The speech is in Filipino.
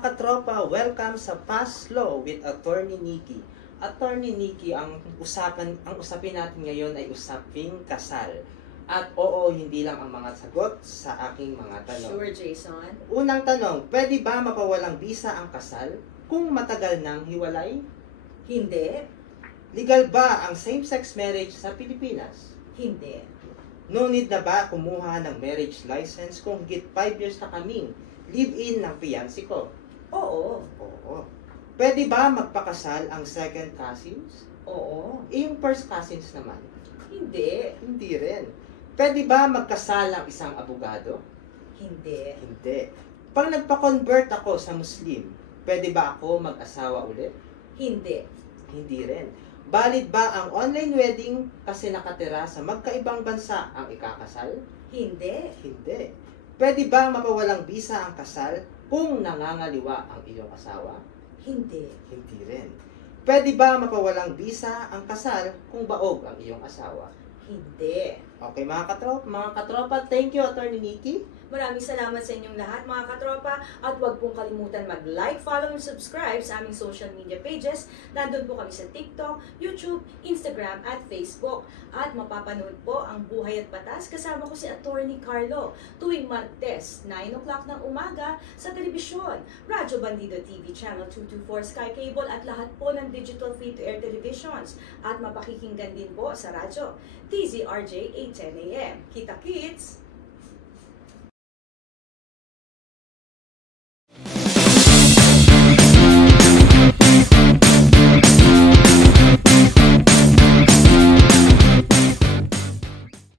Mga katropa, welcome sa Past Law with Attorney Nikki. Attorney Nikki, ang usapin natin ngayon ay usaping kasal. At oo, hindi lang ang mga sagot sa aking mga tanong. Sure, Jason. Unang tanong, pwede ba mapawalang bisa ang kasal kung matagal nang hiwalay? Hindi. Legal ba ang same-sex marriage sa Pilipinas? Hindi. No need na ba kumuha ng marriage license kung higit 5 years na kaming live-in ng fiancé ko? Oo. Oo. Pwede ba magpakasal ang second cousins? Oo. Yung first cousins naman? Hindi. Hindi rin. Pwede ba magkasal ang isang abogado? Hindi. Hindi. Pag nagpa-convert ako sa Muslim, pwede ba ako mag-asawa ulit? Hindi. Hindi rin. Valid ba ang online wedding kasi nakatira sa magkaibang bansa ang ikakasal? Hindi. Hindi. Pwede ba mapawalang bisa ang kasal kung nangangaliwa ang iyong asawa? Hindi. Hindi rin. Pwede ba mapawalang bisa ang kasal kung baog ang iyong asawa? Hindi. Okay, mga katropa, thank you, Attorney Nikki. Maraming salamat sa inyong lahat, mga katropa. At huwag pong kalimutan mag-like, follow, and subscribe sa aming social media pages. Nandun po kami sa TikTok, YouTube, Instagram, at Facebook. At mapapanood po ang Buhay at Batas kasama ko si Attorney Carlo tuwing Martes, 9 o'clock ng umaga sa telebisyon, Radyo Bandido TV Channel 224 Sky Cable at lahat po ng digital free-to-air televisions. At mapakikinggan din po sa radyo, TZRJ 810 AM. Kita-kits!